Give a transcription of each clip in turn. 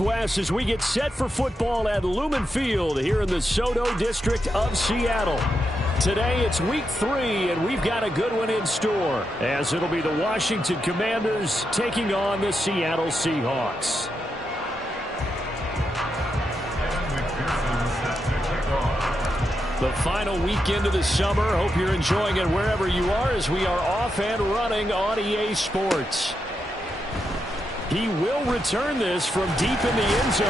West as we get set for football at Lumen Field here in the Soto district of Seattle. Today it's week 3 and we've got a good one in store as it'll be the Washington Commanders taking on the Seattle Seahawks. The final weekend of the summer. Hope you're enjoying it wherever you are as we are off and running on EA Sports. He will return this from deep in the end zone.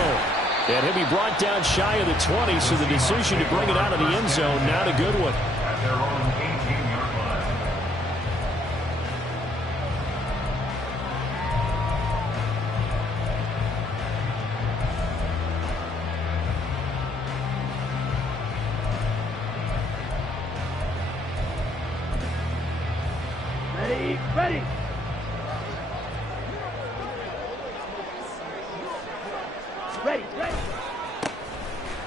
And he'll be brought down shy of the 20, so the decision to bring it out of the end zone, not a good one. At their own 18-yard line. Ready. Ready.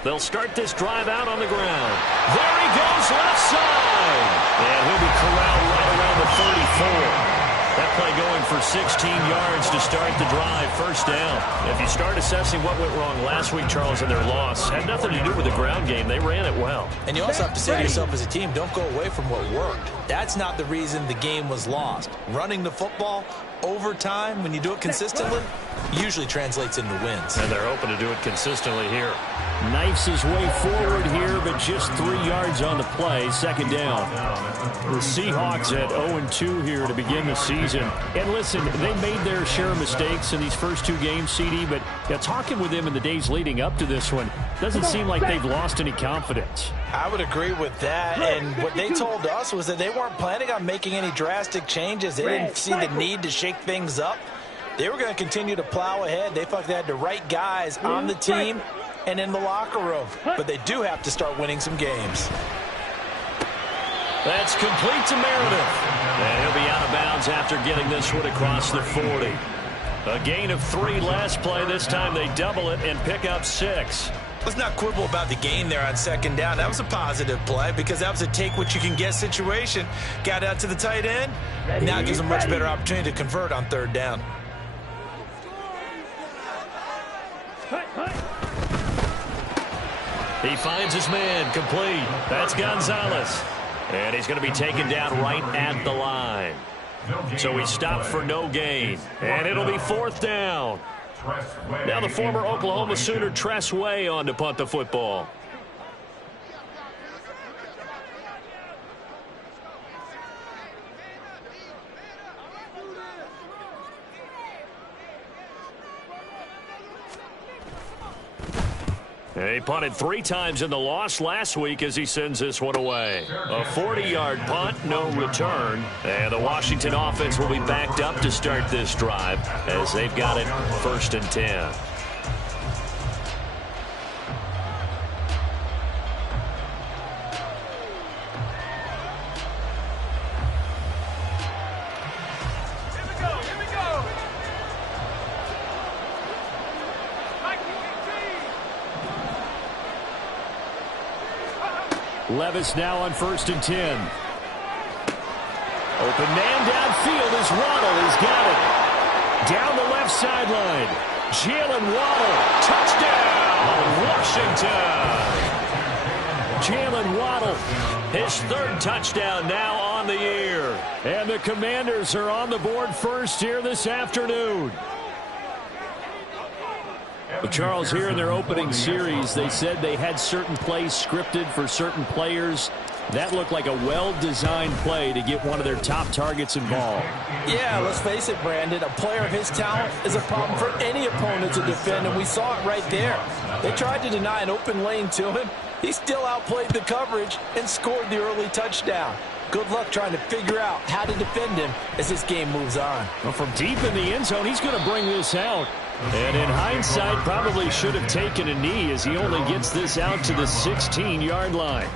They'll start this drive out on the ground. There he goes, left side. And he'll be corralled right around the 34. That play going for 16 yards to start the drive, first down. If you start assessing what went wrong last week, Charles, in their loss, had nothing to do with the ground game. They ran it well. And you also have to say to yourself as a team, don't go away from what worked. That's not the reason the game was lost. Running the football over time, when you do it consistently, usually translates into wins. And they're hoping to do it consistently here. Knifes his way forward here, but just 3 yards on the play, second down. The Seahawks at 0-2 here to begin the season. And listen, they made their share of mistakes in these first 2 games, CD, but talking with them in the days leading up to this one, doesn't seem like they've lost any confidence. I would agree with that, and what they told us was that they weren't planning on making any drastic changes. They didn't see the need to shake things up. They were going to continue to plow ahead. They felt they had the right guys on the team and in the locker room, but they do have to start winning some games. That's complete to Meredith, and he'll be out of bounds after getting this one across the 40. A gain of 3 last play. This time they double it and pick up 6. Let's not quibble about the gain there on second down. That was a positive play because that was a take-what-you-can-get situation. Got out to the tight end. Now it gives them a much better opportunity to convert on third down. He finds his man, complete. That's Gonzalez. And he's going to be taken down right at the line. So he stopped for no gain. And it'll be 4th down. Now the former Oklahoma Sooner Tress Way on to punt the football. He punted 3 times in the loss last week as he sends this one away. A 40-yard punt, no return. And the Washington offense will be backed up to start this drive as they've got it 1st and 10. Levis now on 1st and 10. Open man downfield is Waddle. He's got it. Down the left sideline. Jalen Waddle. Touchdown, Washington. Jalen Waddle, his 3rd touchdown now on the year. And the Commanders are on the board first here this afternoon. But Charles, here in their opening series, they said they had certain plays scripted for certain players. That looked like a well-designed play to get one of their top targets involved. Yeah, let's face it, Brandon. A player of his talent is a problem for any opponent to defend, and we saw it right there. They tried to deny an open lane to him. He still outplayed the coverage and scored the early touchdown. Good luck trying to figure out how to defend him as this game moves on. Well, from deep in the end zone, he's going to bring this out. And in hindsight, probably should have taken a knee as he only gets this out to the 16-yard line.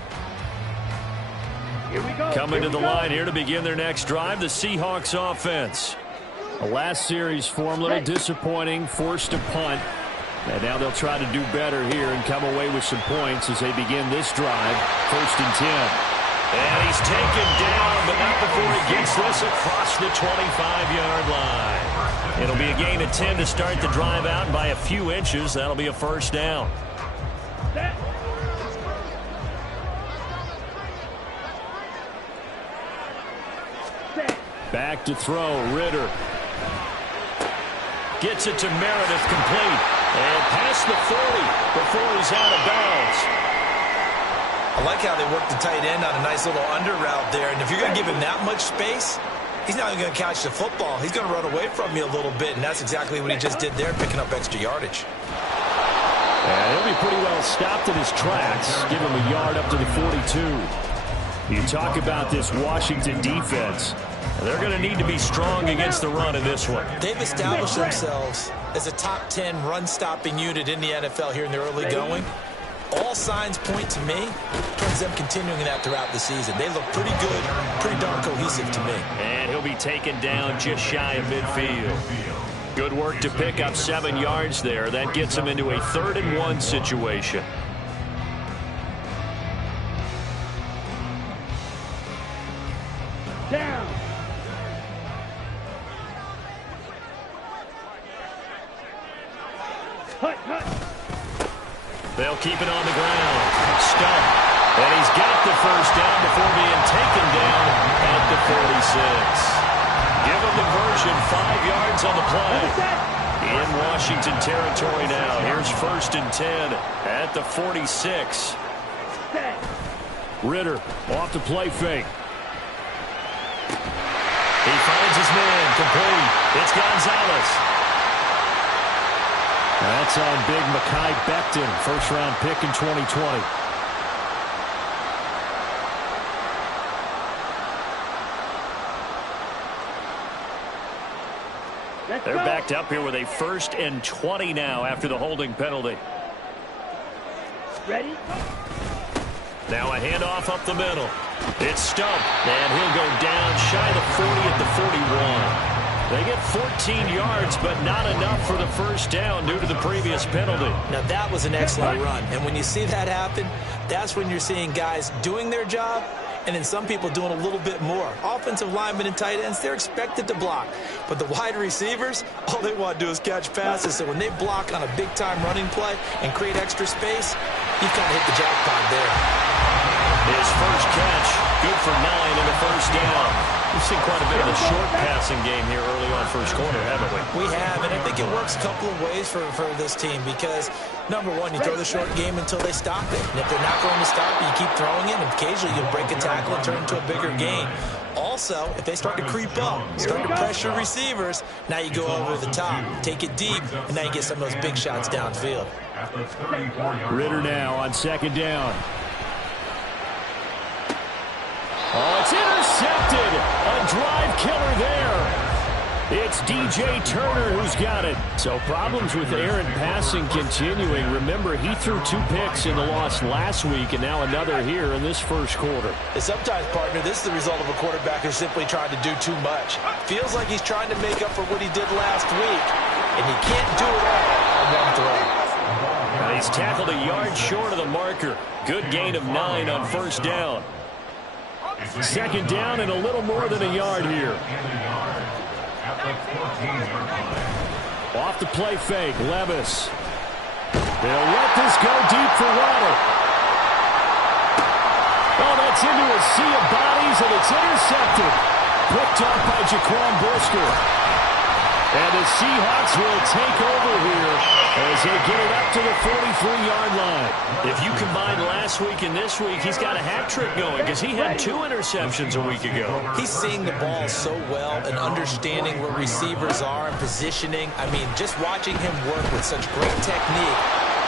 Coming to the line here to begin their next drive, the Seahawks offense. The last series for him, a little disappointing, forced to punt. And now they'll try to do better here and come away with some points as they begin this drive, 1st and 10. And he's taken down, but not before he gets this across the 25-yard line. It'll be a gain of 10 to start the drive out by a few inches. That'll be a first down. Back to throw, Ritter. Gets it to Meredith, complete. And past the 40 before he's out of bounds. I like how they work the tight end on a nice little under route there. And if you're going to give him that much space, he's not even going to catch the football. He's going to run away from you a little bit, and that's exactly what he just did there, picking up extra yardage. And he'll be pretty well stopped in his tracks. Give him a yard up to the 42. You talk about this Washington defense. They're going to need to be strong against the run in this one. They've established themselves as a top 10 run-stopping unit in the NFL here in the early going. All signs point to me towards them continuing that throughout the season. They look pretty good, pretty darn cohesive to me. And he'll be taken down just shy of midfield. Good work to pick up 7 yards there. That gets him into a 3rd-and-1 situation. Down. Cut. They'll keep it on the ground. Stumped. And he's got the first down before being taken down at the 46. Give him the version, 5 yards on the play. In Washington territory now. Here's 1st and 10 at the 46. Ritter off the play fake. He finds his man, complete. It's Gonzalez. That's on big Mekhi Becton, 1st-round pick in 2020. They're backed up here with a 1st and 20 now after the holding penalty. Ready? Now a handoff up the middle. It's stumped, and he'll go down shy of the 40 at the 41. They get 14 yards, but not enough for the first down due to the previous penalty. Now, that was an excellent run. And when you see that happen, that's when you're seeing guys doing their job and then some people doing a little bit more. Offensive linemen and tight ends, they're expected to block. But the wide receivers, all they want to do is catch passes. So when they block on a big-time running play and create extra space, you've kind of hit the jackpot there. His first catch, good for 9 and a first down. We've seen quite a bit of the short passing game here early on first quarter, haven't we? We have, and I think it works a couple of ways for this team because, number one, you throw the short game until they stop it. And if they're not going to stop it, you keep throwing it, and occasionally you'll break a tackle and turn into a bigger gain. Also, if they start to creep up, start to pressure receivers, now you go over the top, take it deep, and now you get some of those big shots downfield. Ritter now on 2nd down. Oh, it's intercepted. A drive killer there. It's DJ Turner who's got it. So problems with Aaron passing continuing. Remember, he threw 2 picks in the loss last week and now another here in this first quarter. And sometimes, partner, this is the result of a quarterback who's simply trying to do too much. Feels like he's trying to make up for what he did last week, and he can't do it all on one throw. And he's tackled a yard short of the marker. Good gain of 9 on first down. 2nd down and a little more than a yard here. Off the play fake, Levis. They'll let this go deep for Waddle. Oh, that's into a sea of bodies, and it's intercepted. Picked up by Jaquan Brisker. And the Seahawks will take over here as they get it up to the 43-yard line. If you combine last week and this week, he's got a hat trick going because he had 2 interceptions a week ago. He's seeing the ball so well and understanding where receivers are and positioning. I mean, just watching him work with such great technique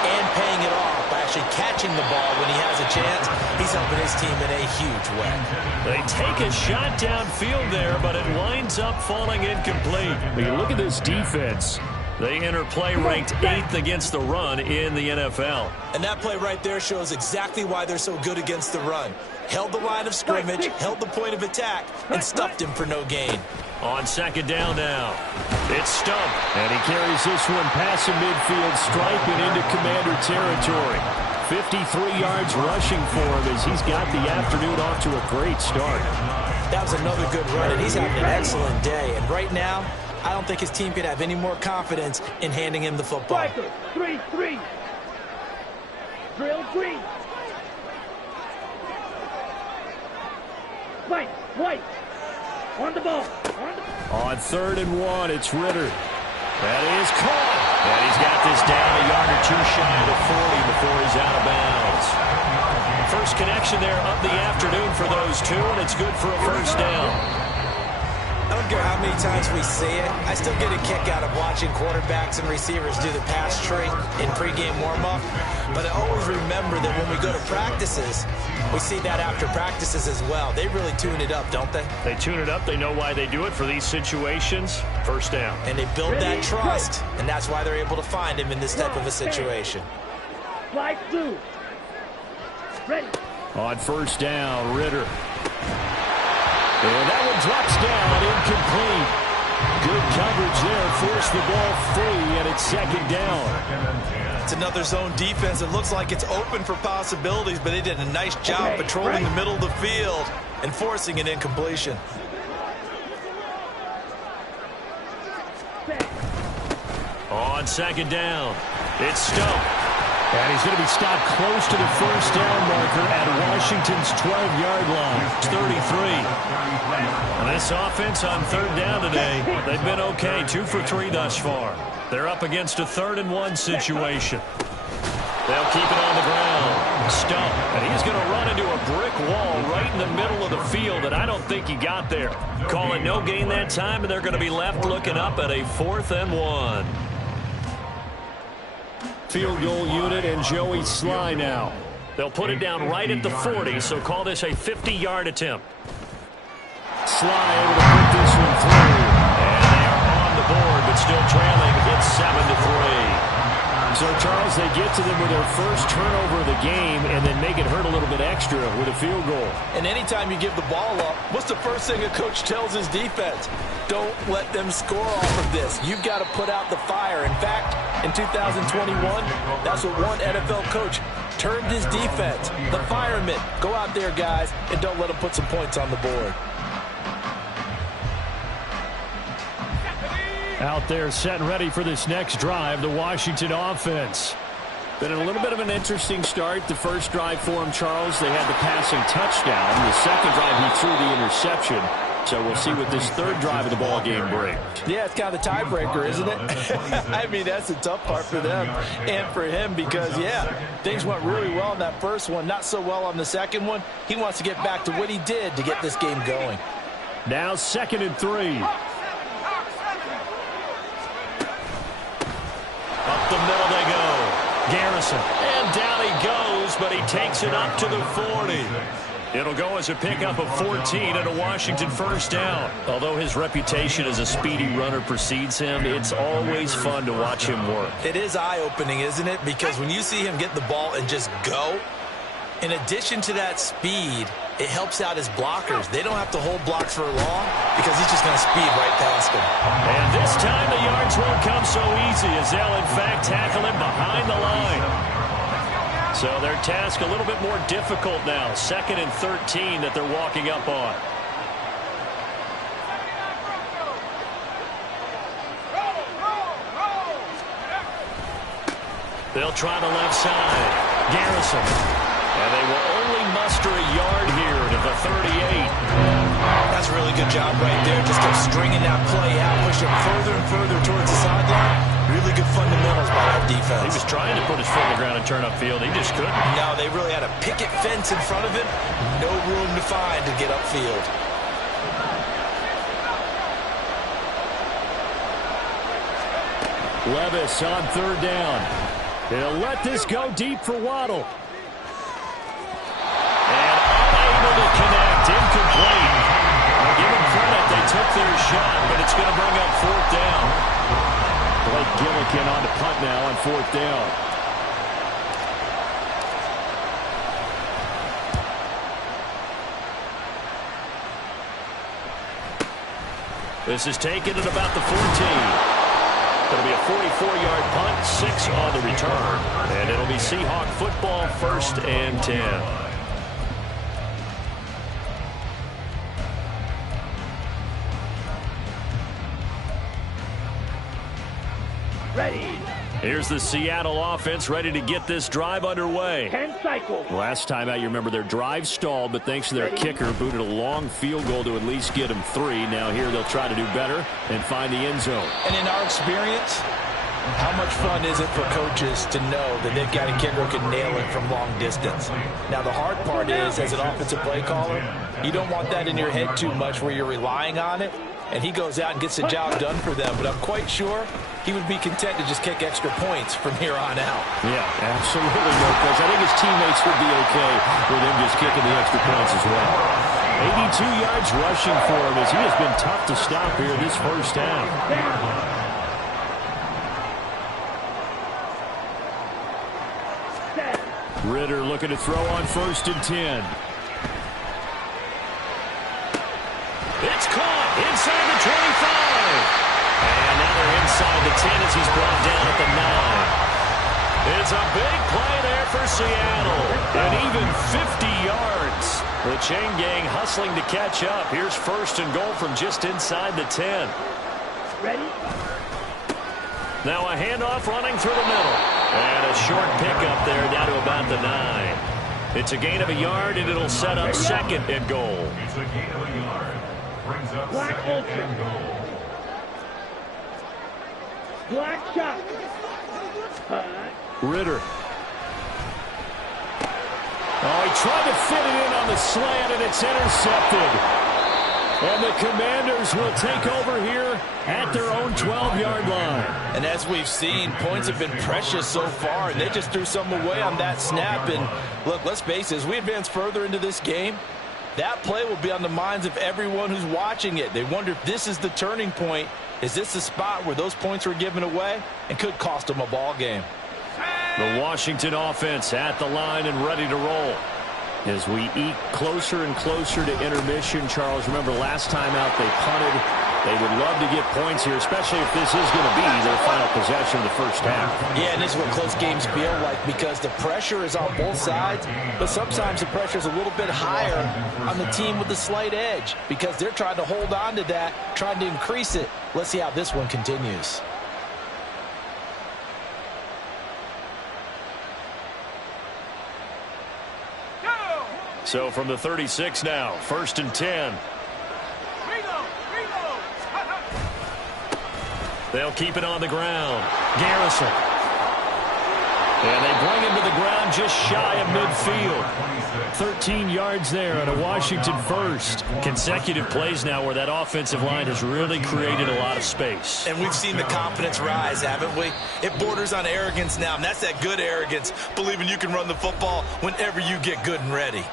and paying it off by actually catching the ball when he has a chance, he's helping his team in a huge way. They take a shot downfield there, but it winds up falling incomplete. When you look at this defense, they enter play ranked 8th against the run in the NFL. And that play right there shows exactly why they're so good against the run. Held the line of scrimmage, held the point of attack, and stuffed him for no gain. On 2nd down now, it's stumped. And he carries this one past the midfield stripe and into Commander territory. 53 yards rushing for him as he's got the afternoon off to a great start. That was another good run, and he's having an excellent day. And right now, I don't think his team could have any more confidence in handing him the football. Striker, 3-3. Drill green. White. On the ball. On 3rd and 1, it's Ritter. That is caught. And he's got this down a yard or two shy of the 40 before he's out of bounds. First connection there of the afternoon for those two, and it's good for a first down. I don't care how many times we see it. I still get a kick out of watching quarterbacks and receivers do the pass tree in pregame warm-up. But I always remember that when we go to practices, we see that after practices as well. They really tune it up, don't they? They tune it up. They know why they do it for these situations. First down. And they build that trust, and that's why they're able to find him in this type of a situation. Slide through. Ready. On first down, Ritter. And that one drops down, incomplete. Good coverage there, forced the ball free, and it's second down. It's another zone defense. It looks like it's open for possibilities, but they did a nice job patrolling the middle of the field and forcing an incompletion. On second down, it's Stoke. And he's going to be stopped close to the first down marker at Washington's 12-yard line. It's 33. And this offense on 3rd down today, they've been okay. 2 for 3 thus far. They're up against a 3rd and 1 situation. They'll keep it on the ground. Stoke. And he's going to run into a brick wall right in the middle of the field, and I don't think he got there. Call it no gain that time, and they're going to be left looking up at a 4th and 1. Field goal unit and Joey Sly now. They'll put it down right at the 40, so call this a 50-yard attempt. Sly able to put this one through. And they are on the board, but still trailing. It's 7-3. So, Charles, they get to them with their first turnover of the game and then make it hurt a little bit extra with a field goal. And anytime you give the ball up, what's the first thing a coach tells his defense? Don't let them score off of this. You've got to put out the fire. In fact, in 2021, that's what one NFL coach termed his defense. The firemen. Go out there, guys, and don't let them put some points on the board. Out there set and ready for this next drive, the Washington offense. Been a little bit of an interesting start. The first drive for him, Charles, they had the passing touchdown. The second drive, he threw the interception. So we'll see what this third drive of the ball game brings. Yeah, it's kind of the tiebreaker, isn't it? I mean, that's the tough part for them and for him because, yeah, things went really well in that first one, not so well on the second one. He wants to get back to what he did to get this game going. Now 2nd and 3. Up the middle they go. Garrison. And down he goes, but he takes it up to the 40. It'll go as a pickup of 14 and a Washington first down. Although his reputation as a speedy runner precedes him, it's always fun to watch him work. It is eye-opening, isn't it? Because when you see him get the ball and just go, in addition to that speed, it helps out his blockers. They don't have to hold blocks for long because he's just going to speed right past them. And this time the yards won't come so easy as they'll, in fact, tackle him behind the line. So their task a little bit more difficult now. 2nd and 13 that they're walking up on. They'll try the left side. Garrison. And they will only muster a yard here to the 38. That's a really good job right there. Just kept stringing that play out, push him further and further towards the sideline. Really good fundamentals by that defense. He was trying to put his foot on the ground and turn upfield. He just couldn't. No, they really had a picket fence in front of him. No room to find to get upfield. Levis on 3rd down. They'll let this go deep for Waddle. And unable to connect. Incomplete. I'll give them credit. They took their shot, but it's going to bring up 4th down. Blake Gillikin on the punt now on 4th down. This is taken at about the 14. It'll be a 44-yard punt, 6 on the return. And And it'll be Seahawk football, 1st and 10. Ready. Here's the Seattle offense ready to get this drive underway. 10 cycles. Last time out, you remember their drive stalled, but thanks to their kicker, booted a long field goal to at least get them 3. Now here they'll try to do better and find the end zone. And in our experience, how much fun is it for coaches to know that they've got a kicker who can nail it from long distance? Now, the hard part is, as an offensive play caller, you don't want that in your head too much where you're relying on it, and he goes out and gets the job done for them. But I'm quite sure he would be content to just kick extra points from here on out. Yeah, absolutely, no coach. I think his teammates would be okay with him just kicking the extra points as well. 82 yards rushing for him as he has been tough to stop here this first half. Ritter looking to throw on 1st and 10. It's caught inside the 25. And now they're inside the 10 as he's brought down at the 9. It's a big play there for Seattle. And even 50 yards. The chain gang hustling to catch up. Here's 1st and goal from just inside the 10. Ready? Now a handoff running through the middle. And a short pickup there down to about the 9. It's a gain of a yard, and it'll set up 2nd and goal. It's a gain of a yard. Brings up 2nd and goal. Black shot. Ritter. Oh, he tried to fit it in on the slant, and it's intercepted. And the Commanders will take over here at their own 12-yard line. And as we've seen, points have been precious so far, and they just threw some away on that snap. And look, let's face it, as we advance further into this game, that play will be on the minds of everyone who's watching it. They wonder if this is the turning point. Is this the spot where those points were given away and could cost them a ball game? The Washington offense at the line and ready to roll. As we eke closer and closer to intermission, Charles, remember last time out they punted. They would love to get points here, especially if this is going to be their final possession of the first half. Yeah, and this is what close games feel like because the pressure is on both sides, but sometimes the pressure is a little bit higher on the team with the slight edge because they're trying to hold on to that, trying to increase it. Let's see how this one continues. So from the 36 now, 1st and 10. They'll keep it on the ground. Garrison. And they bring him to the ground just shy of midfield. 13 yards there on a Washington first. Consecutive plays now where that offensive line has really created a lot of space. And we've seen the confidence rise, haven't we? It borders on arrogance now, and that's that good arrogance, believing you can run the football whenever you get good and ready.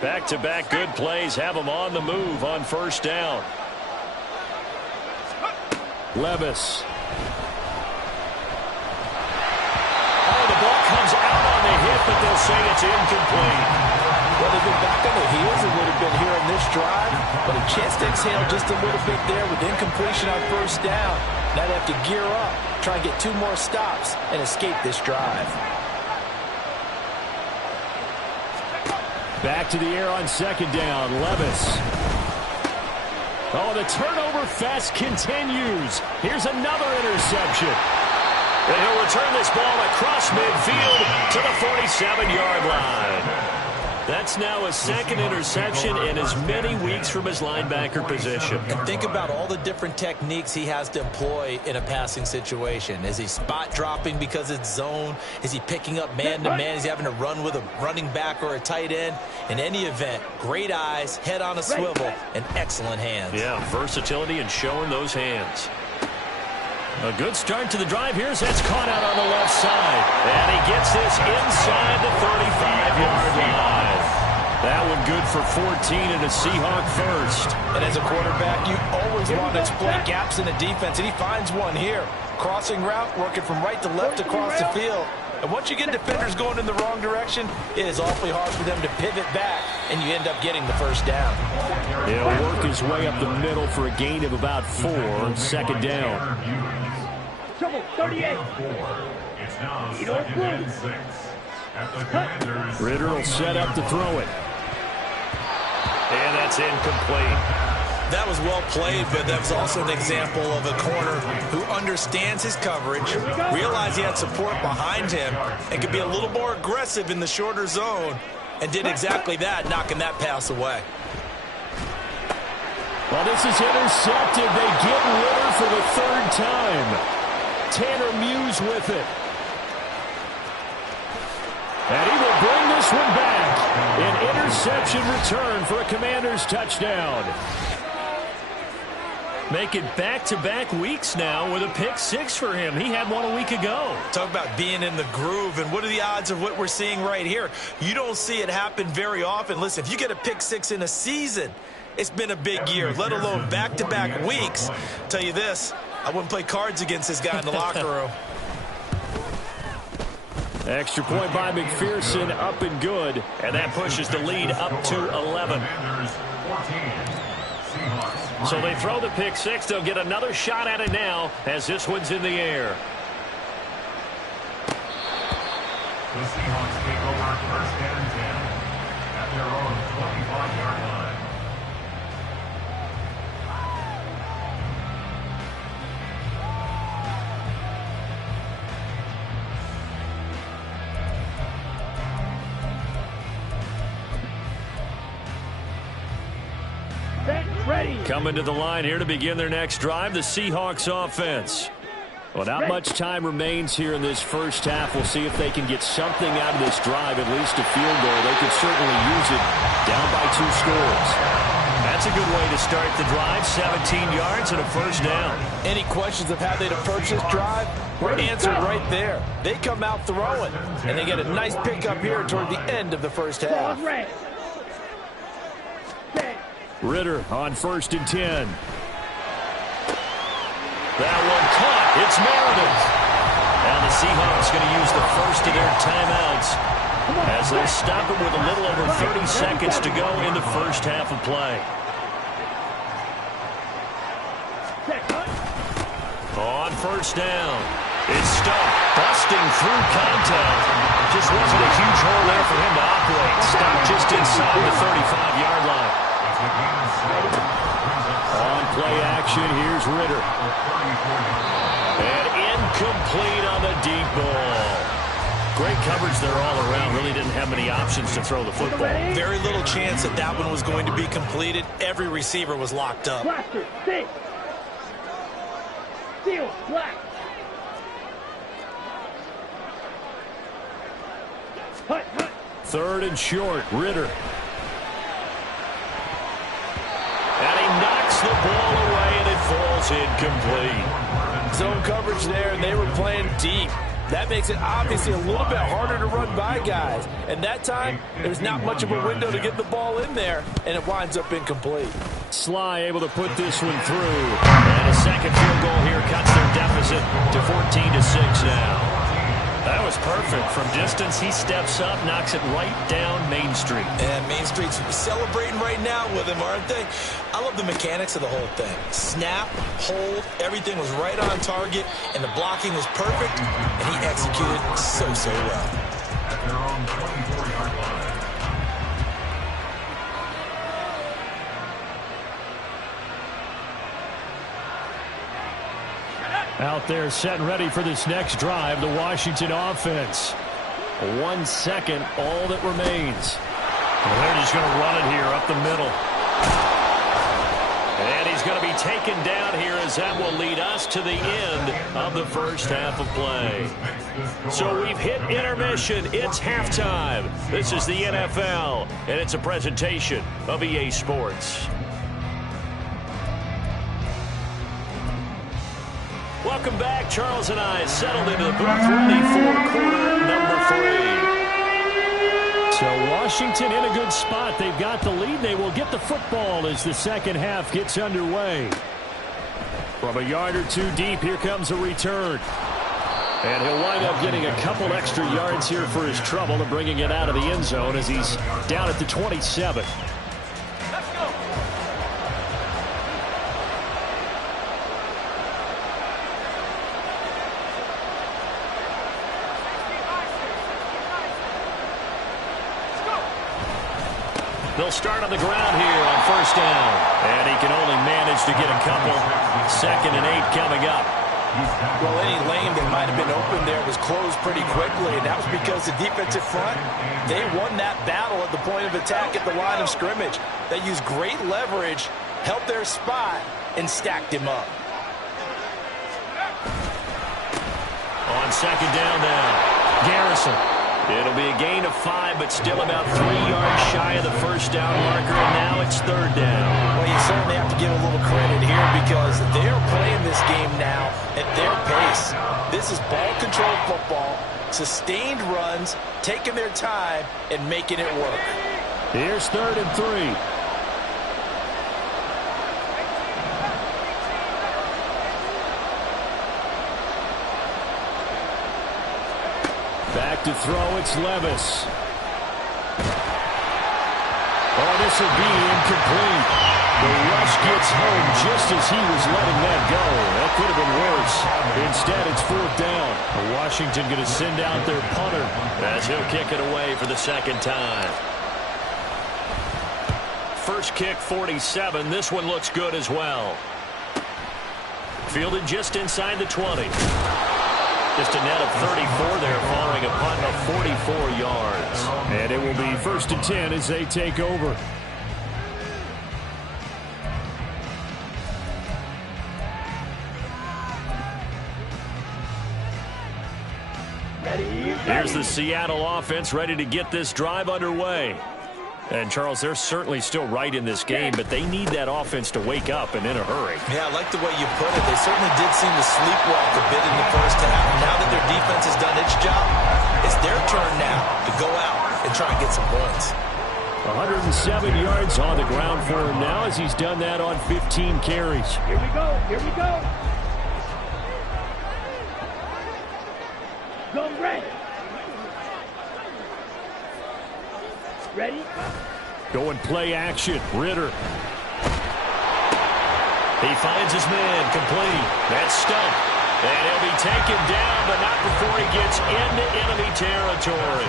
Back-to-back good plays have them on the move on 1st down. Levis. Oh, the ball comes out on the hit, but they'll say it's incomplete. Well, they've been back on the heels a little bit here in this drive, but a chance to exhale just a little bit there with incompletion on 1st down. Now they have to gear up, try and get 2 more stops, and escape this drive. Back to the air on 2nd down. Levis. Oh, the turnover fest continues. Here's another interception. And he'll return this ball across midfield to the 47-yard line. That's now a 2nd interception in as many weeks from his linebacker position. And think about all the different techniques he has to employ in a passing situation. Is he spot dropping because it's zone? Is he picking up man-to-man? Is he having to run with a running back or a tight end? In any event, great eyes, head on a swivel, and excellent hands. Yeah, versatility and showing those hands. A good start to the drive. Here's that's caught out on the left side. And he gets this inside the 35-yard line. That one good for 14 and a Seahawk first. And as a quarterback, you always want to exploit gaps in the defense, and he finds one here. Crossing route, working from right to left across the field. And once you get defenders going in the wrong direction, it is awfully hard for them to pivot back, and you end up getting the 1st down. He'll work his way up the middle for a gain of about 4 on 2nd down. Trouble, 38. It's now You don't second and move. 6 at the Commanders. Ritter will set up to throw it. And that's incomplete. That was well played, but that was also an example of a corner who understands his coverage, realized he had support behind him, and could be a little more aggressive in the shorter zone, and did exactly that, knocking that pass away. Well, this is intercepted. They get Ritter for the third time. Tanner Muse with it. And he will bring this one back. An interception return for a Commanders touchdown. Making back-to-back weeks now with a pick 6 for him. He had one a week ago. Talk about being in the groove, and what are the odds of what we're seeing right here? You don't see it happen very often. Listen, if you get a pick 6 in a season, it's been a big year, let alone back-to-back weeks. Tell you this, I wouldn't play cards against this guy in the locker room. Extra point by McPherson, up and good. And that pushes the lead up to 11. Commanders 14. Seahawks. So they throw the pick 6. They'll get another shot at it now as this one's in the air. The Seahawks take over first and 10 at their own 25-yard line. Ready. Coming to the line here to begin their next drive, the Seahawks offense. Well, not much time remains here in this first half. We'll see if they can get something out of this drive, at least a field goal. They could certainly use it down by 2 scores. That's a good way to start the drive, 17 yards and a first down. Any questions of how they'd approach this drive? We're answered right there. They come out throwing, and they get a nice pickup here toward the end of the first half. Red. Ritter on first and 10. That one caught. It's Meredith. Now the Seahawks going to use the first of their timeouts as they stop it with a little over 30 seconds to go in the first half of play. On first down, it's stopped, busting through contact. Just wasn't a huge hole there for him to operate. Stopped just inside the 35-yard line. On play action, here's Ritter. And incomplete on the deep ball. Great coverage there all around. Really didn't have many options to throw the football. Very little chance that that one was going to be completed. Every receiver was locked up. Blaster, six. Steal, black. Hut, hut. Third and short, Ritter. And he knocks the ball away, and it falls incomplete. Zone coverage there, and they were playing deep. That makes it obviously a little bit harder to run by guys. And that time, there's not much of a window to get the ball in there, and it winds up incomplete. Sly able to put this one through. And a second field goal here cuts their deficit to 14-6 now. That was perfect. From distance, he steps up, knocks it right down Main Street. And Main Street's celebrating right now with him, aren't they? I love the mechanics of the whole thing. Snap, hold, everything was right on target, and the blocking was perfect, and he executed so well. At their own 24-yard line. Out there set and ready for this next drive, the Washington offense. 1 second, all that remains. Well, they're just going to run it here up the middle. And he's going to be taken down here as that will lead us to the end of the first half of play. So we've hit intermission. It's halftime. This is the NFL, and it's a presentation of EA Sports. Welcome back. Charles and I settled into the booth ready for quarter number 3. So Washington in a good spot. They've got the lead. They will get the football as the second half gets underway. From a yard or two deep, here comes a return. And he'll wind up getting a couple extra yards here for his trouble and bringing it out of the end zone as he's down at the 27. They'll start on the ground here on first down. And he can only manage to get a couple. 2nd and 8 coming up. Well, any lane that might have been open there was closed pretty quickly, and that was because the defensive front, they won that battle at the point of attack at the line of scrimmage. They used great leverage, held their spot, and stacked him up. On 2nd down now, Garrison. It'll be a gain of 5, but still about 3 yards shy of the first down marker, and now it's 3rd down. Well, you certainly have to give a little credit here because they're playing this game now at their pace. This is ball-controlled football, sustained runs, taking their time, and making it work. Here's 3rd and 3. Back to throw, it's Levis. Oh, this will be incomplete. The rush gets home just as he was letting that go. That could have been worse. Instead, it's 4th down. Washington going to send out their punter as he'll kick it away for the 2nd time. First kick, 47. This one looks good as well. Fielded just inside the 20. Just a net of 34 there following a punt of 44 yards. And it will be 1st and 10 as they take over. Here's the Seattle offense ready to get this drive underway. And, Charles, they're certainly still right in this game, but they need that offense to wake up and in a hurry. Yeah, I like the way you put it. They certainly did seem to sleepwalk a bit in the first half. Now that their defense has done its job, it's their turn now to go out and try and get some points. 107 yards on the ground for him now as he's done that on 15 carries. Here we go. Here we go. Go red. Ready? Going play action. Ritter. He finds his man. Complete. That's Stump. And he'll be taken down, but not before he gets into enemy territory.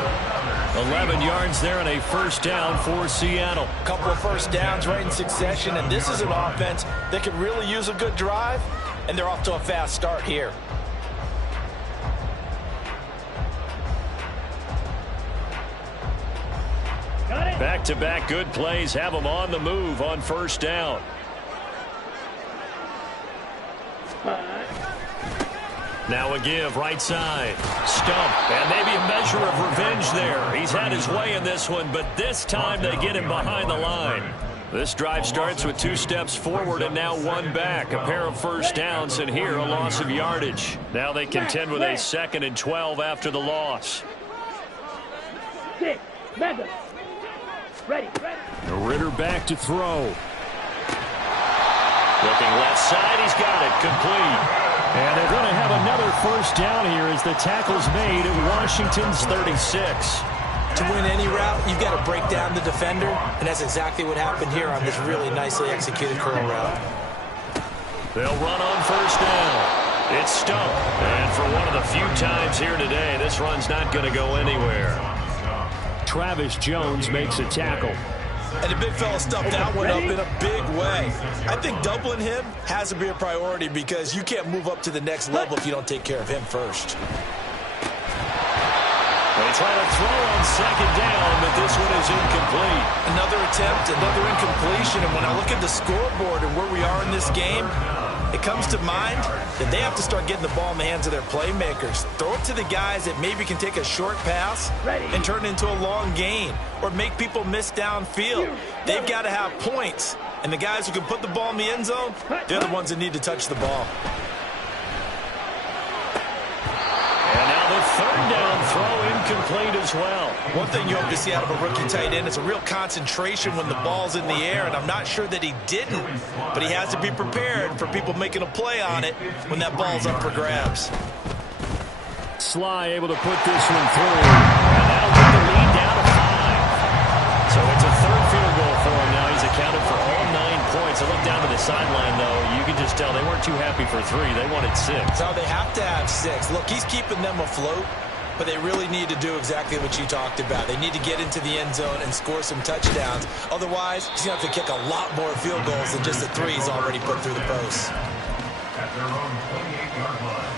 11 yards there and a 1st down for Seattle. A couple of 1st downs right in succession, and this is an offense that could really use a good drive, and they're off to a fast start here. Back-to-back good plays have them on the move on 1st down. Now a give, right side. Stump, and maybe a measure of revenge there. He's had his way in this one, but this time they get him behind the line. This drive starts with 2 steps forward and now 1 back. A pair of 1st downs, and here a loss of yardage. Now they contend with a 2nd and 12 after the loss. 6, Madden. Ready. The Ritter back to throw. Looking left side, he's got it. Complete. And they're going to have another 1st down here as the tackle's made at Washington's 36. To win any route, you've got to break down the defender, and that's exactly what happened here on this really nicely executed curl route. They'll run on 1st down. It's Stump. And for one of the few times here today, this run's not going to go anywhere. Travis Jones makes a tackle. And the big fella stuffed that one up in a big way. I think doubling him has to be a priority because you can't move up to the next level if you don't take care of him first. They try to throw on 2nd down, but this one is incomplete. Another attempt, another incompletion, and when I look at the scoreboard and where we are in this game, it comes to mind that they have to start getting the ball in the hands of their playmakers. Throw it to the guys that maybe can take a short pass and turn it into a long gain or make people miss downfield. They've got to have points, and the guys who can put the ball in the end zone, they're the ones that need to touch the ball. And now the 3rd down throw incomplete as well. One thing you hope to see out of a rookie tight end is a real concentration when the ball's in the air, and I'm not sure that he didn't, but he has to be prepared for people making a play on it when that ball's up for grabs. Sly able to put this one through, and that'll get the lead down to 5. So it's a 3rd field goal for him now. He's accounted for all 9 points. I look down to the sideline, though. You can just tell they weren't too happy for 3. They wanted 6. So they have to have 6. Look, he's keeping them afloat. but they really need to do exactly what you talked about. They need to get into the end zone and score some touchdowns. Otherwise, he's going to have to kick a lot more field goals than just the 3 he's already put through the post. At their own 28-yard line.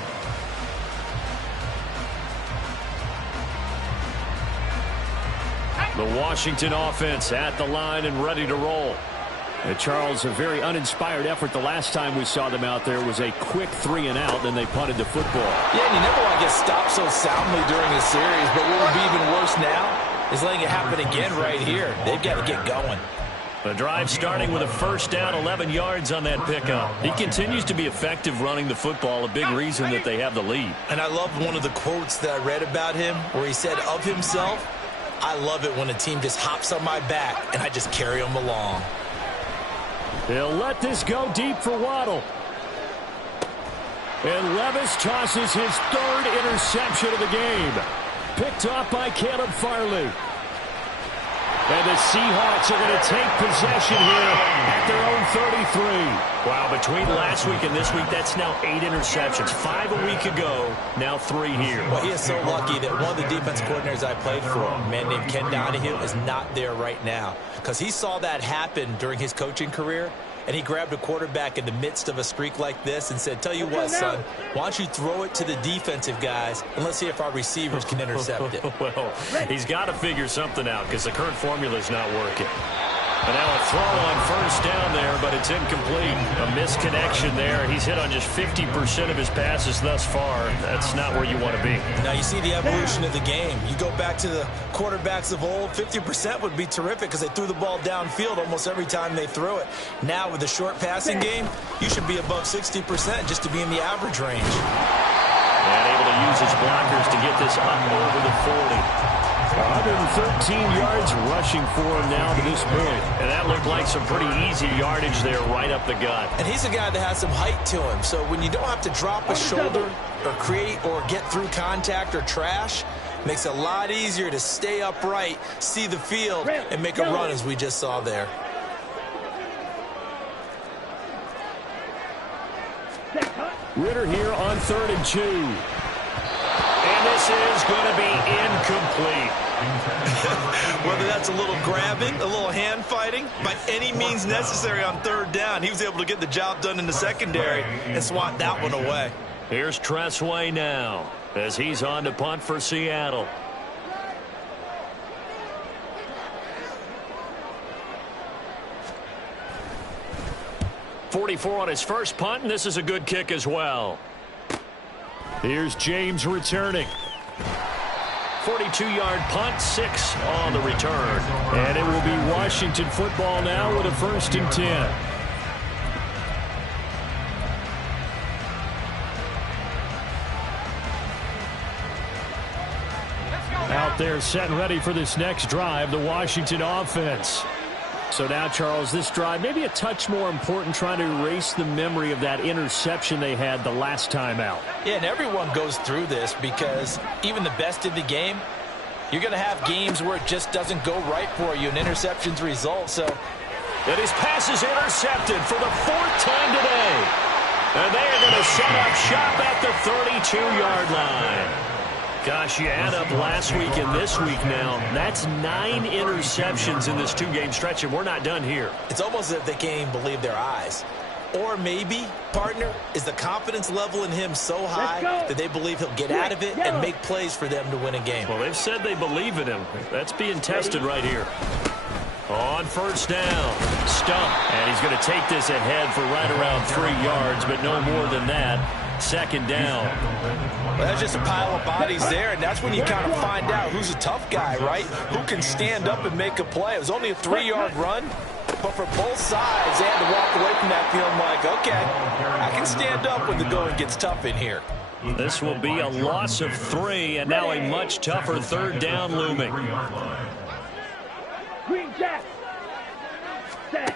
The Washington offense at the line and ready to roll. Charles, a very uninspired effort the last time we saw them out there was a quick 3 and out, then they punted the football. Yeah, and you never want to get stopped so soundly during a series, but what would be even worse now is letting it happen again right here. They've got to get going. The drive starting with a first down, 11 yards on that pickup. He continues to be effective running the football, a big reason that they have the lead. And I love one of the quotes that I read about him where he said of himself, "I love it when a team just hops on my back and I just carry them along." He'll let this go deep for Waddle. And Levis tosses his 3rd interception of the game. Picked off by Caleb Farley. And the Seahawks are going to take possession here at their own 33. Wow, between last week and this week, that's now 8 interceptions. 5 a week ago, now 3 here. Well, he is so lucky that one of the defense coordinators I played for, a man named Ken Donahue, is not there right now. Because he saw that happen during his coaching career, and he grabbed a quarterback in the midst of a streak like this and said, "Tell you what, son, why don't you throw it to the defensive guys, and let's see if our receivers can intercept it." Well, he's got to figure something out because the current formula is not working. And now a throw on first down there, but it's incomplete. A misconnection there. He's hit on just 50% of his passes thus far. That's not where you want to be. Now you see the evolution of the game. You go back to the quarterbacks of old, 50% would be terrific because they threw the ball downfield almost every time they threw it. Now with the short passing game, you should be above 60% just to be in the average range. And able to use his blockers to get this up over the 40. 113 yards rushing for him now to this point. And that looked like some pretty easy yardage there right up the gut. And he's a guy that has some height to him. So when you don't have to drop a shoulder or create or get through contact or trash, makes it a lot easier to stay upright, see the field, and make a run as we just saw there. Ritter here on 3rd and 2. And this is going to be incomplete. Whether that's a little grabbing, a little hand fighting, by any means necessary on 3rd down, he was able to get the job done in the secondary and swat that one away. Here's Tressway now as he's on to punt for Seattle. .44 on his first punt, and this is a good kick as well. Here's James returning. 42-yard punt, 6 on the return. And it will be Washington football now with a 1st and 10. Out there set and ready for this next drive, the Washington offense. So now, Charles, this drive maybe a touch more important, trying to erase the memory of that interception they had the last time out. Yeah, and everyone goes through this because even the best in the game, you're going to have games where it just doesn't go right for you, and interceptions result. So, and his pass is intercepted for the 4th time today. And they are going to set up shop at the 32-yard line. Gosh, you add up last week and this week now, that's 9 interceptions in this 2-game stretch, and we're not done here. It's almost as if they can't even believe their eyes. Or maybe, partner, is the confidence level in him so high that they believe he'll get out of it and make plays for them to win a game. Well, they've said they believe in him. That's being tested right here. On first down, Stump, and he's going to take this ahead for right around 3 yards, but no more than that. 2nd down. Well, that's just a pile of bodies there, and that's when you kind of find out who's a tough guy, right? Who can stand up and make a play. It was only a 3-yard run, but for both sides, they had to walk away from that feeling like, okay, I can stand up when the going gets tough in here. This will be a loss of 3, and now a much tougher 3rd down looming. Green Jack. Set.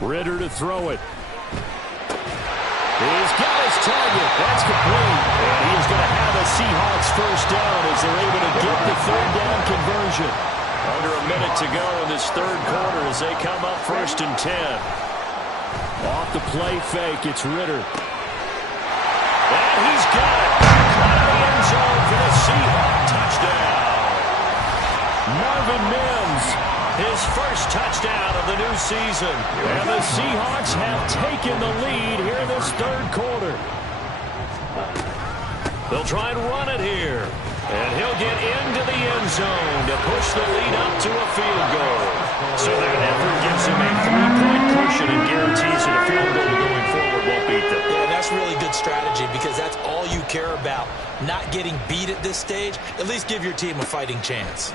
Ritter to throw it. He's got his target. That's complete. And he is going to have a Seahawks first down as they're able to get the 3rd down conversion. Under a minute to go in this 3rd quarter as they come up 1st and 10. Off the play fake, it's Ritter. And he's got it. Out of the end zone for the Seahawks touchdown. first touchdown of the new season. And the Seahawks have taken the lead here in this third quarter. They'll try and run it here. And he'll get into the end zone to push the lead up to a field goal. So that effort gives him a 3-point cushion and guarantees that a field goal going forward won't beat them. Yeah, that's really good strategy because that's all you care about. Not getting beat at this stage. At least give your team a fighting chance.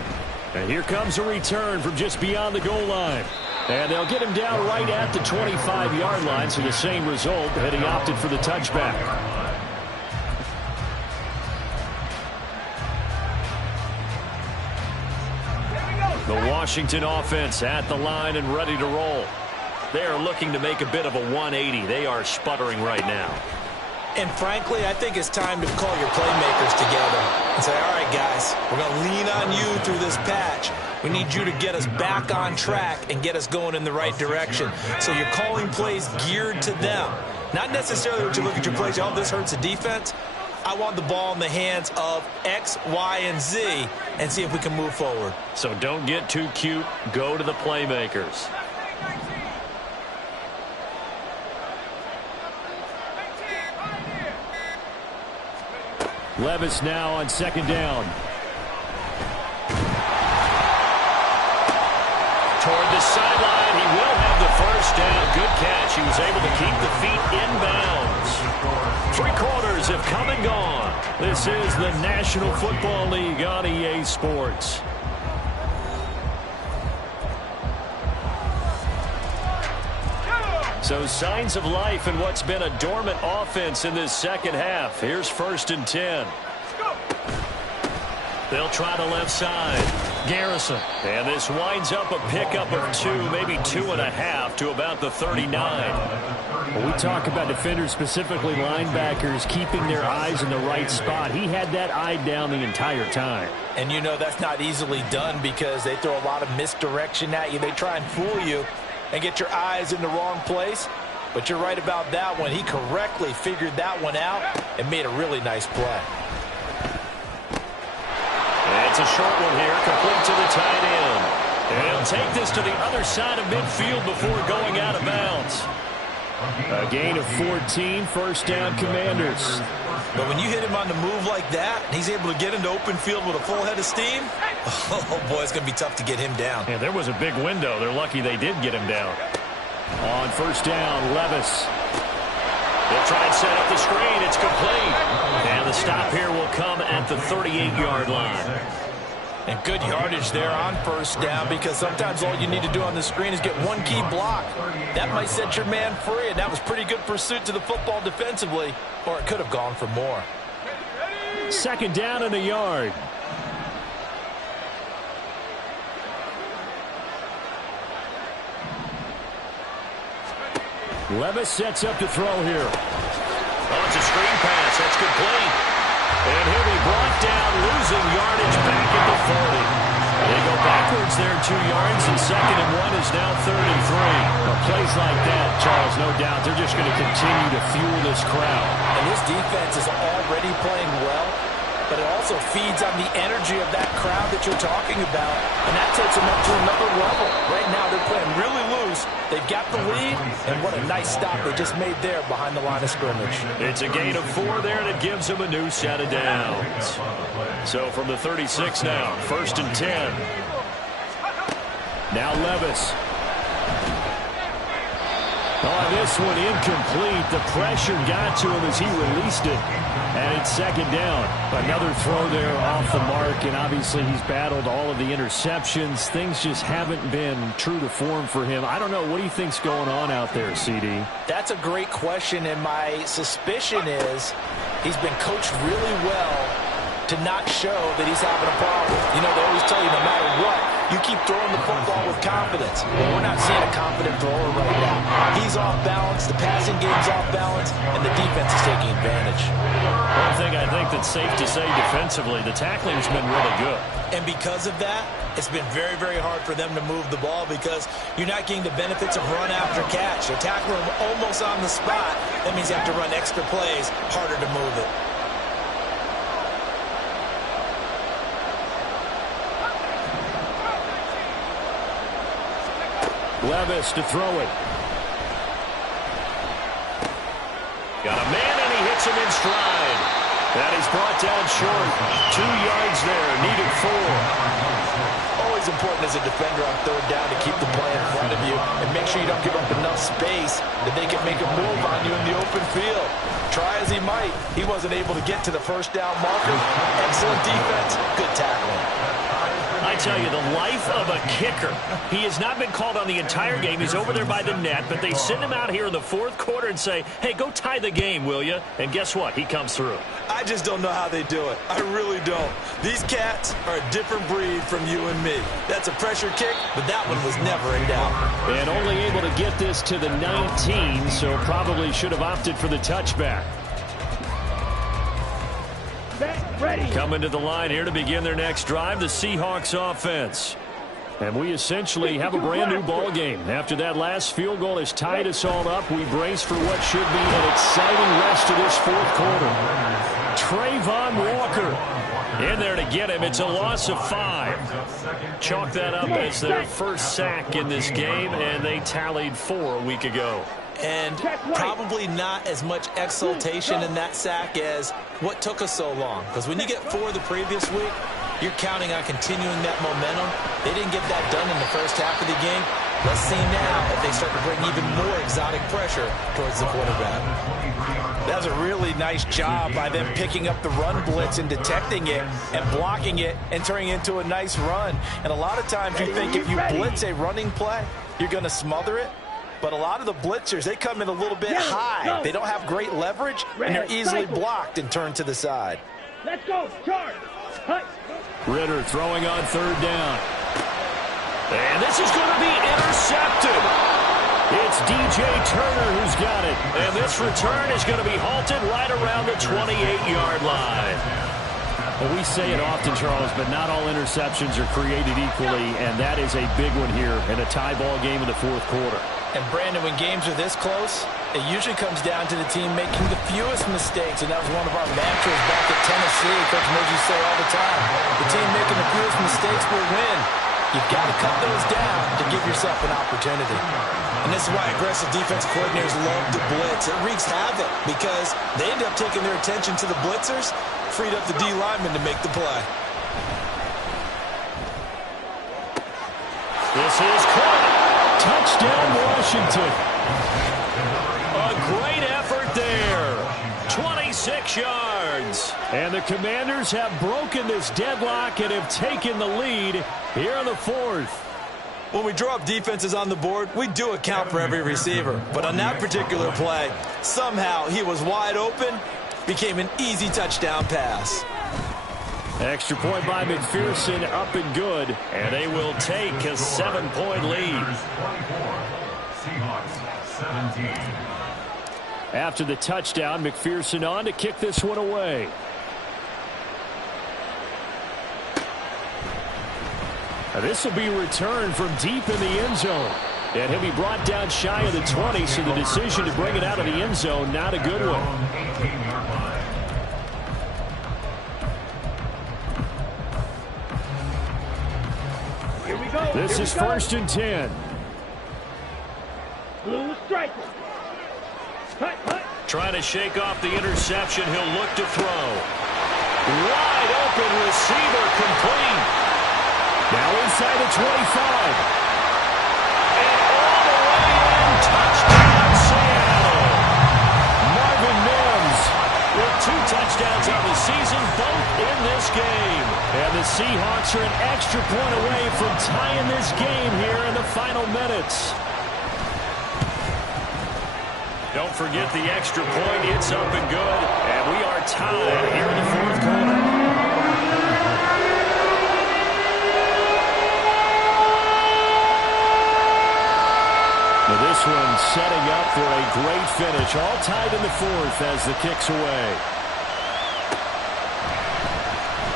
And here comes a return from just beyond the goal line. And they'll get him down right at the 25-yard line, so the same result had he opted for the touchback. The Washington offense at the line and ready to roll. They are looking to make a bit of a 180. They are sputtering right now. And frankly, I think it's time to call your playmakers together and say, all right, guys, we're going to lean on you through this patch. We need you to get us back on track and get us going in the right direction. So you're calling plays geared to them. Not necessarily what you look at your plays, oh, this hurts the defense. I want the ball in the hands of X, Y, and Z and see if we can move forward. So don't get too cute. Go to the playmakers. Levis now on second down. Toward the sideline. He will have the first down. Good catch. He was able to keep the feet inbounds. 3 quarters have come and gone. This is the National Football League on EA Sports. So signs of life in what's been a dormant offense in this second half. Here's 1st and 10. They'll try the left side. Garrison. And this winds up a pickup of 2, maybe 2.5 to about the 39. When we talk about defenders, specifically linebackers, keeping their eyes in the right spot. He had that eye down the entire time. And you know that's not easily done because they throw a lot of misdirection at you. They try and fool you and get your eyes in the wrong place. But you're right about that one. He correctly figured that one out and made a really nice play. It's a short one here, complete to the tight end. And he'll take this to the other side of midfield before going out of bounds. A gain of 14, first down Commanders. But when you hit him on the move like that, he's able to get into open field with a full head of steam, oh boy, it's going to be tough to get him down. Yeah, there was a big window. They're lucky they did get him down. On first down, Levis. They'll try and set up the screen. It's complete. And the stop here will come at the 38-yard line. And good yardage there on first down because sometimes all you need to do on the screen is get one key block. That might set your man free, and that was pretty good pursuit to the football defensively, or it could have gone for more. Second down and a yard. Levis sets up to throw here. Oh, it's a screen pass. That's complete. And he'll be brought down, losing yardage back at the 40. They go backwards there 2 yards, and 2nd and 1 is now 33. Well, plays like that, Charles, no doubt, they're just going to continue to fuel this crowd. And this defense is already playing well, but it also feeds on the energy of that crowd that you're talking about, and that takes them up to another level. Right now, they're playing really loose. They've got the lead, and what a nice stop they just made there behind the line of scrimmage. It's a gain of 4 there, and it gives them a new set of downs. So from the 36 now, 1st and 10. Now Levis. Oh, this one incomplete. The pressure got to him as he released it. And it's 2nd down. Another throw there off the mark, and obviously he's battled all of the interceptions. Things just haven't been true to form for him. I don't know. What do you think's going on out there, CD? That's a great question, and my suspicion is he's been coached really well to not show that he's having a problem. You know, they always tell you no matter what, you keep throwing the football with confidence. Well, we're not seeing a confident thrower right now. He's off balance, the passing game's off balance, and the defense is taking advantage. One thing I think that's safe to say defensively, the tackling's been really good. And because of that, it's been very, very hard for them to move the ball because you're not getting the benefits of run after catch. They're tackling them almost on the spot. That means you have to run extra plays, harder to move it. Levis to throw it. Got a man, and he hits him in stride. That is brought down short. 2 yards there, needed 4. Always important as a defender on third down to keep the play in front of you and make sure you don't give up enough space that they can make a move on you in the open field. Try as he might, he wasn't able to get to the first down marker. Excellent defense, good tackling. I tell you, the life of a kicker. He has not been called on the entire game. He's over there by the net, but they send him out here in the fourth quarter and say, hey, go tie the game, will you? And guess what? He comes through. I just don't know how they do it. I really don't. These cats are a different breed from you and me. That's a pressure kick, but that one was never in doubt. And only able to get this to the 19, so probably should have opted for the touchback. Ready. Coming to the line here to begin their next drive, the Seahawks offense. And we essentially have a brand new ball game. After that last field goal has tied us all up, we brace for what should be an exciting rest of this fourth quarter. Trayvon Walker in there to get him. It's a loss of 5. Chalk that up as their first sack in this game, and they tallied 4 a week ago. And probably not as much exultation in that sack as what took us so long. Because when you get 4 the previous week, you're counting on continuing that momentum. They didn't get that done in the first half of the game. Let's see now if they start to bring even more exotic pressure towards the quarterback. That was a really nice job by them picking up the run blitz and detecting it and blocking it and turning it into a nice run. And a lot of times you think if you blitz a running play, you're going to smother it. But a lot of the blitzers, they come in a little bit high. They don't have great leverage, and they're easily blocked and turned to the side. Let's go. Charge. Ritter throwing on third down. And this is going to be intercepted. It's DJ Turner who's got it. And this return is going to be halted right around the 28-yard line. Well, we say it often, Charles, but not all interceptions are created equally, and that is a big one here in a tie ball game in the fourth quarter. And, Brandon, when games are this close, it usually comes down to the team making the fewest mistakes, and that was one of our mantras back at Tennessee. Coach Murphy say all the time, the team making the fewest mistakes will win. You've got to cut those down to give yourself an opportunity. And this is why aggressive defense coordinators love to blitz. It wreaks havoc because they end up taking their attention to the blitzers, freed up the D lineman to make the play. This is caught. Touchdown, Washington. A great effort there. 26 yards. And the Commanders have broken this deadlock and have taken the lead here in the fourth. When we draw up defenses on the board, we do account for every receiver. But on that particular play, somehow he was wide open, became an easy touchdown pass. Extra point by McPherson, up and good, and they will take a 7-point lead. After the touchdown, McPherson on to kick this one away. Now this will be returned from deep in the end zone. And he'll be brought down shy of the 20, so the decision to bring it out of the end zone, not a good one. This is 1st and 10. Blue striker. Trying to shake off the interception. He'll look to throw. Wide open receiver, complete. Now inside the 25. And all the way in, touchdown Seattle. Marvin Mims with 2 touchdowns on the season, both in this game. And the Seahawks are an extra point away from tying this game here in the final minutes. Don't forget the extra point. It's up and good. And we are tied here in the fourth quarter. Now this one setting up for a great finish. All tied in the fourth as the kick's away.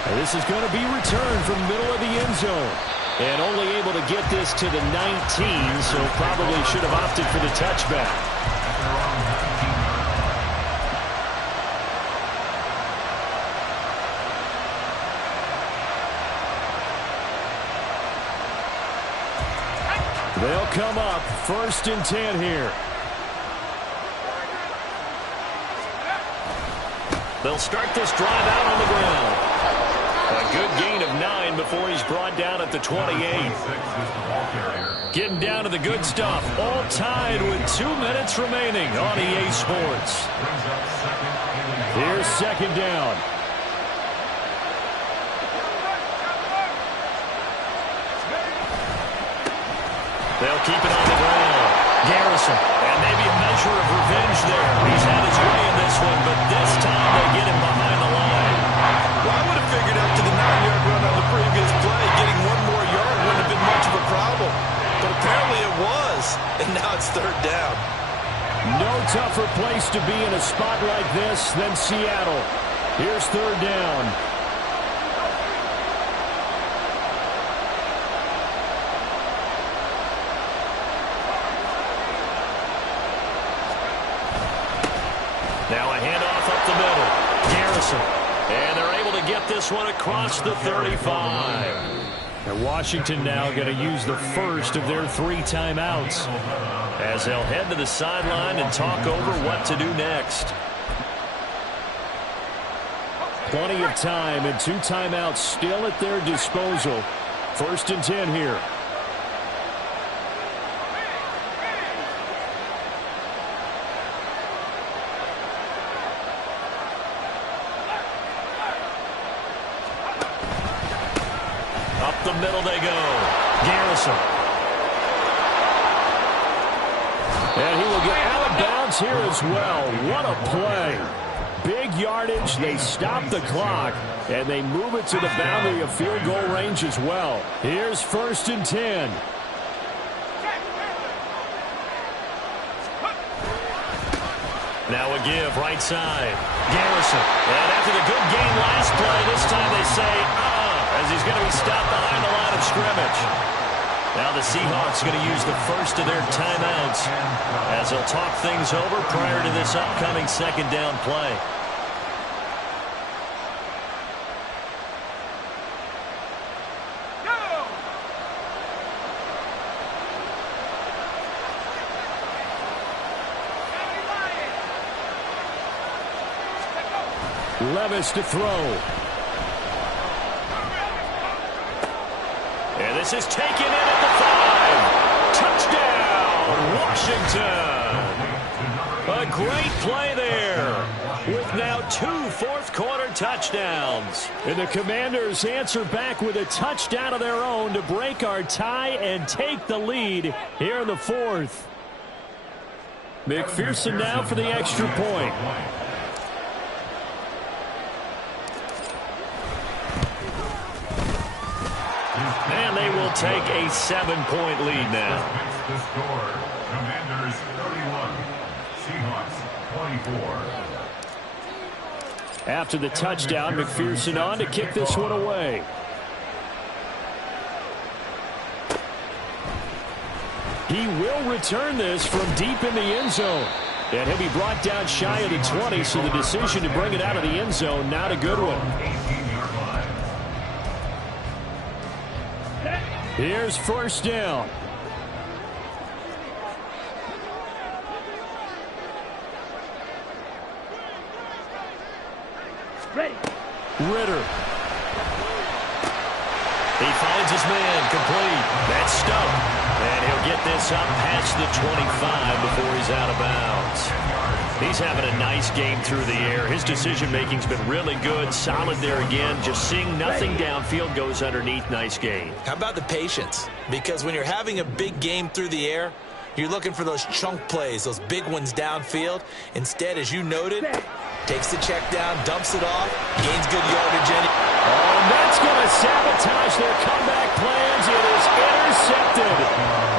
And this is going to be returned from middle of the end zone. And only able to get this to the 19, so probably should have opted for the touchback. They'll come up 1st and 10 here. They'll start this drive out on the ground. A good gain of 9 before he's brought down at the 28. Getting down to the good stuff. All tied with 2 minutes remaining on EA Sports. Here's 2nd down. They'll keep it on the ground. Garrison. And maybe a measure of revenge there. He's had his way in this one, but this time they get him behind the line. Well, I would have figured up to the 9-yard run on the previous play. Getting 1 more yard wouldn't have been much of a problem. But apparently it was. And now it's 3rd down. No tougher place to be in a spot like this than Seattle. Here's 3rd down. Now a handoff up the middle. Garrison. And they're able to get this one across the 35. And Washington now going to use the first of their 3 timeouts as they'll head to the sideline and talk over what to do next. Plenty of time and 2 timeouts still at their disposal. 1st and 10 here. Up the middle they go. Garrison. And he will get out of bounds here as well. What a play. Big yardage. They stop the clock. And they move it to the boundary of field goal range as well. Here's 1st and 10. Now a give right side. Garrison. And after the good game last play, this time they say, as he's going to be stopped behind the line of scrimmage. Now the Seahawks going to use the first of their timeouts as they'll talk things over prior to this upcoming 2nd down play. Levis to throw. And this is taken in at the 5. Touchdown, Washington. A great play there with now 2 fourth-quarter touchdowns. And the Commanders answer back with a touchdown of their own to break our tie and take the lead here in the 4th. McPherson now for the extra point. And they will take a 7-point lead now. The score, Commanders 31, Seahawks 24. After the touchdown, McPherson on to kick this one away. He will return this from deep in the end zone. And he'll be brought down shy of the 20, so the decision to bring it out of the end zone, not a good one. Here's 1st down. Ready. Ritter. He finds his man complete. That's Stubb. And he'll get this up past the 25 before he's out of bounds. He's having a nice game through the air. His decision-making's been really good. Solid there again. Just seeing nothing downfield goes underneath. Nice game. How about the patience? Because when you're having a big game through the air, you're looking for those chunk plays, those big ones downfield. Instead, as you noted, takes the check down, dumps it off, gains good yardage in it. Oh, and that's going to sabotage their comeback plans. It is intercepted.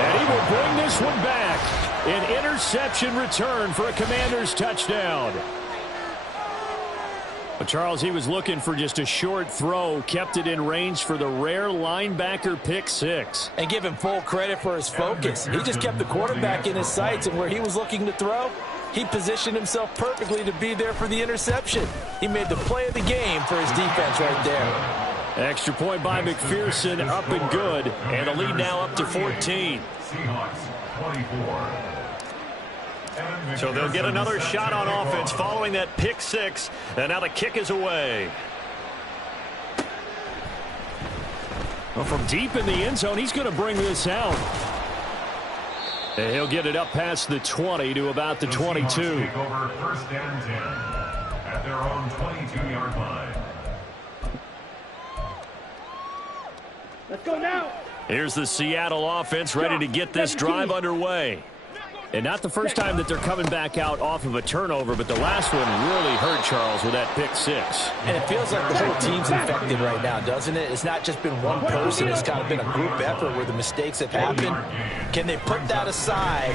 And he will bring this one back. An interception return for a Commanders touchdown. But Charles, he was looking for just a short throw, kept it in range for the rare linebacker pick 6. And give him full credit for his focus. He just kept the quarterback in his sights, and where he was looking to throw, he positioned himself perfectly to be there for the interception. He made the play of the game for his defense right there. Extra point by McPherson, up and good. And the lead now up to 14. Seahawks 24. So they'll get another shot on offense following that pick six. And now the kick is away. Well, from deep in the end zone, he's going to bring this out. And he'll get it up past the 20 to about the 22. Take over first and 10 at their own 22-yard line. Let's go now. Here's the Seattle offense ready to get this drive underway. And not the first time that they're coming back out off of a turnover, but the last one really hurt Charles with that pick six. And it feels like the whole team's infected right now, doesn't it? It's not just been one person. It's kind of been a group effort where the mistakes have happened. Can they put that aside,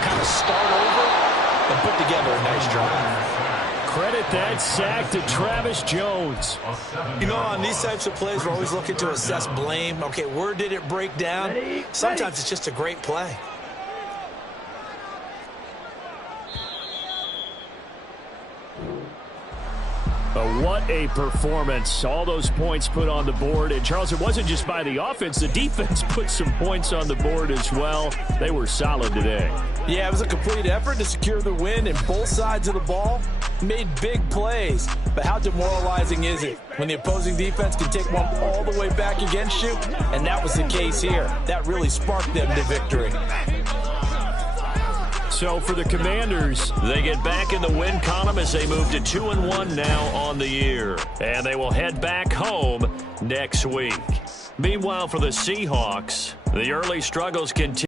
kind of start over, and put together a nice drive? Credit that sack to Travis Jones. You know, on these types of plays, we're always looking to assess blame. Okay, where did it break down? Sometimes it's just a great play. What a performance. All those points put on the board. And, Charles, it wasn't just by the offense. The defense put some points on the board as well. They were solid today. Yeah, it was a complete effort to secure the win, and both sides of the ball made big plays. But how demoralizing is it when the opposing defense can take one all the way back against you? And that was the case here. That really sparked them to victory. So for the Commanders, they get back in the win column as they move to 2-1 now on the year. And they will head back home next week. Meanwhile, for the Seahawks, the early struggles continue.